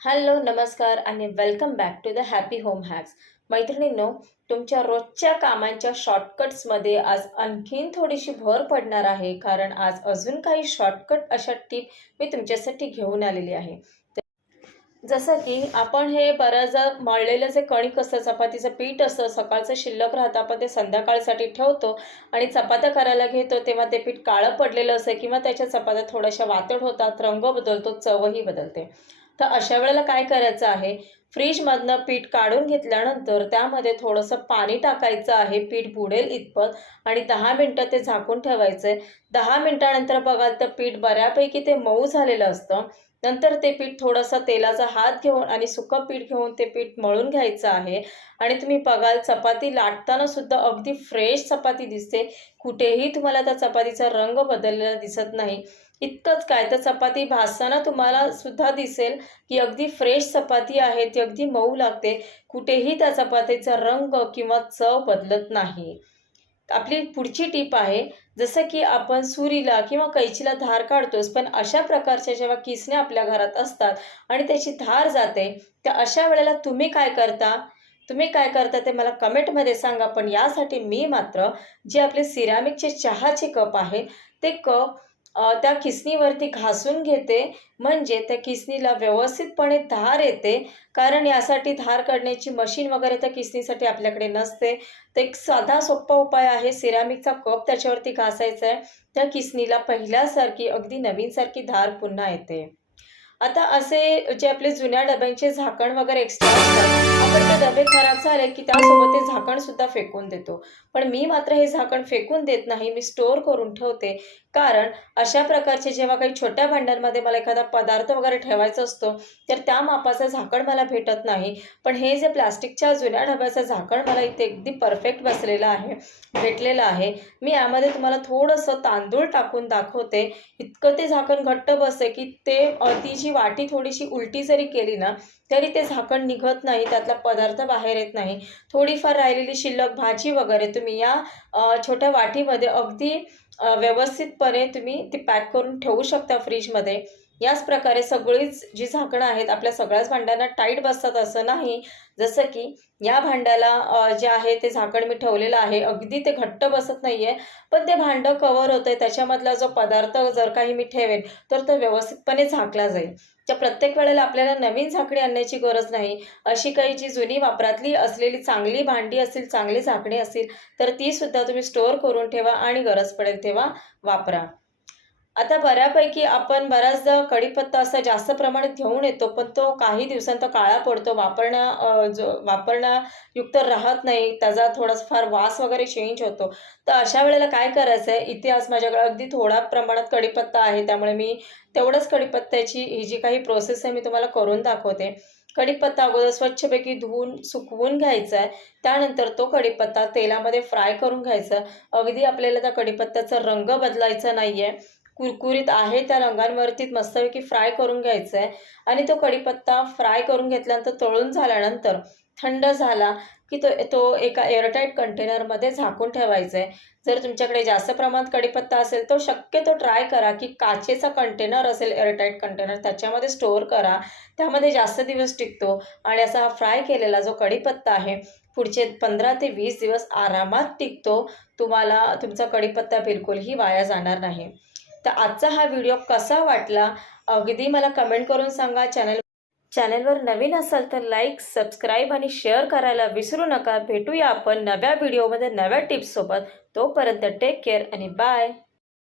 Hello नमस्कार आणि welcome back to the happy home hacks मैत्रिणींनो तुमच्या रोजच्या कामांच्या शॉर्टकट्समध्ये आज आणखीन थोडीशी भर पडणार आहे कारण आज अजून काही शॉर्टकट अशा टीप मी तुमच्यासाठी घेऊन आलेली आहे. जसं की आपण हे बऱ्याचदा मळलेलं जे कणिक असतं चपातीचं पीठ असतं सकाळचं शिल्लक राहतं आपण ते संध्याकाळसाठी ठेवतो आणि चपात्या करायला घेतो तेव्हा ते पीठ काळं पडलेलं असतं किंवा त्याच्या चपात्या थोड्याशा वातड होतात रंग बदलतो चवही बदलते. तर अशा वेळेला काय करायचं आहे? फ्रीजमधनं पीठ काढून घेतल्यानंतर त्यामध्ये थोडंसं पाणी टाकायचं आहे पीठ बुडेल इतपत आणि दहा मिनटं ते झाकून ठेवायचं आहे दहा मिनटानंतर बघाल तर पीठ बऱ्यापैकी ते मऊ झालेलं असतं. नंतर ते पीठ थोडंसं तेलाचा हात घेऊन आणि सुकं पीठ घेऊन ते पीठ मळून घ्यायचं आहे. आणि तुम्ही बघाल चपाती लाटताना सुद्धा अगदी फ्रेश चपाती दिसते. कुठेही तुम्हाला त्या चपातीचा रंग बदललेला दिसत नाही. इतकंच काय तर चपाती भाजताना तुम्हाला सुद्धा दिसेल की अगदी फ्रेश चपाती आहे. ती अगदी मऊ लागते. कुठेही त्या चपातीचा रंग किंवा चव बदलत नाही. आपली पुढची टीप आहे जसं की आपण सुरीला किंवा कैचीला धार काढतोच पण अशा प्रकारच्या जेव्हा किसण्या आपल्या घरात असतात आणि त्याची धार जाते त्या अशा वेळेला तुम्ही काय करता? तुम्ही काय करता ते मला कमेंटमध्ये सांगा पण यासाठी मी मात्र जे आपले सिरॅमिकचे चहाचे कप आहेत ते कप त्या किसनीवरती घासून घेते. म्हणजे त्या किसनीला व्यवस्थितपणे धार येते. कारण यासाठी धार काढण्याची मशीन वगैरे त्या किसनीसाठी आपल्याकडे नसते. तर एक साधा सोप्पा उपाय आहे. सिरामिकचा कप त्याच्यावरती घासायचा आहे. त्या किसनीला पहिल्यासारखी अगदी नवीनसारखी धार पुन्हा येते. आता असे जे आपले जुन्या डब्यांचे झाकण वगैरे एक्स्ट्रा असतात आपण ते डबे खराब झाले की त्यासोबत ते झाकण सुद्धा फेकून देतो. पण मी मात्र हे झाकण फेकून देत नाही मी स्टोअर करून ठेवते. कारण अशा प्रकारचे जेव्हा काही छोट्या भांड्यांमध्ये मला एखादा पदार्थ वगैरे ठेवायचा असतो तर त्या मापाचं झाकण मला भेटत नाही. पण हे जे प्लास्टिकच्या जुन्या डब्याचं झाकण मला इथे अगदी परफेक्ट बसलेलं आहे भेटलेलं आहे. मी यामध्ये तुम्हाला थोडंसं तांदूळ टाकून दाखवते. इतकं ते झाकण घट्ट बसते की ते ती जी वाटी थोडीशी उलटी जरी केली ना तरी ते झाकण निघत नाही त्यातला पदार्थ बाहेर येत नाही. थोडीफार राहिलेली शिल्लक भाजी वगैरे तुम्ही या छोट्या वाटीमध्ये अगदी व्यवस्थितपणे तुम्ही ती पॅक करून ठेवू शकता फ्रीजमध्ये. याच प्रकारे सगळीच जी झाकणं आहेत आपल्या सगळ्याच भांड्यांना टाईट बसतात असं नाही. जसं की या भांड्याला जे आहे ते झाकण मी ठेवलेलं आहे. अगदी ते घट्ट बसत नाही आहे पण ते भांडं कवर होतं आहे त्याच्यामधला जो पदार्थ जर काही मी ठेवेन तर तो व्यवस्थितपणे झाकला जाईल. त्या प्रत्येक वेळेला आपल्याला नवीन झाकणी आणण्याची गरज नाही. अशी काही जी जुनी वापरातली असलेली चांगली भांडी असतील चांगली झाकणी असतील तर तीसुद्धा तुम्ही स्टोअर करून ठेवा आणि गरज पडेल तेव्हा वापरा. आता बऱ्यापैकी आपण बऱ्याचदा कढीपत्ता असा जास्त प्रमाणात घेऊन येतो पण तो काही दिवसांत काळा पडतो. वापरण्या जो वापरण्यायुक्त राहत नाही त्याचा थोडासा फार वास वगैरे चेंज होतो. तर अशा वेळेला काय करायचं आहे इथे आज माझ्याकडे अगदी थोड्या प्रमाणात कढीपत्ता आहे त्यामुळे मी तेवढंच कढीपत्त्याची ही जी काही प्रोसेस आहे मी तुम्हाला करून दाखवते. कढीपत्ता अगोदर स्वच्छपैकी धुवून सुकवून घ्यायचा आहे. त्यानंतर तो कढीपत्ता तेलामध्ये फ्राय करून घ्यायचा अगदी आपल्याला त्या कढीपत्त्याचा रंग बदलायचा नाही आहे कुरकुरीत आहे त्या रंगांवरती मस्तपैकी फ्राय करून घ्यायचं आहे आणि तो कढीपत्ता फ्राय करून घेतल्यानंतर तळून झाल्यानंतर थंड झाला की तो तो एका एअरटाईट कंटेनरमध्ये झाकून ठेवायचा आहे जर तुमच्याकडे जास्त प्रमाणात कढीपत्ता असेल तो शक्यतो ट्राय करा की काचेचा कंटेनर असेल एअरटाईट कंटेनर त्याच्यामध्ये स्टोअर करा. त्यामध्ये जास्त दिवस टिकतो. आणि असा हा फ्राय केलेला जो कढीपत्ता आहे पुढचे पंधरा ते वीस दिवस आरामात टिकतो. तुम्हाला तुमचा कढीपत्ता बिलकुलही वाया जाणार नाही. तर आजचा हा व्हिडिओ कसा वाटला अगदी मला कमेंट करून सांगा. चॅनल चॅनलवर नवीन असाल तर लाईक सबस्क्राईब आणि शेअर करायला विसरू नका. भेटूया आपण नव्या व्हिडिओमध्ये नव्या टिप्ससोबत तोपर्यंत टेक केअर आणि बाय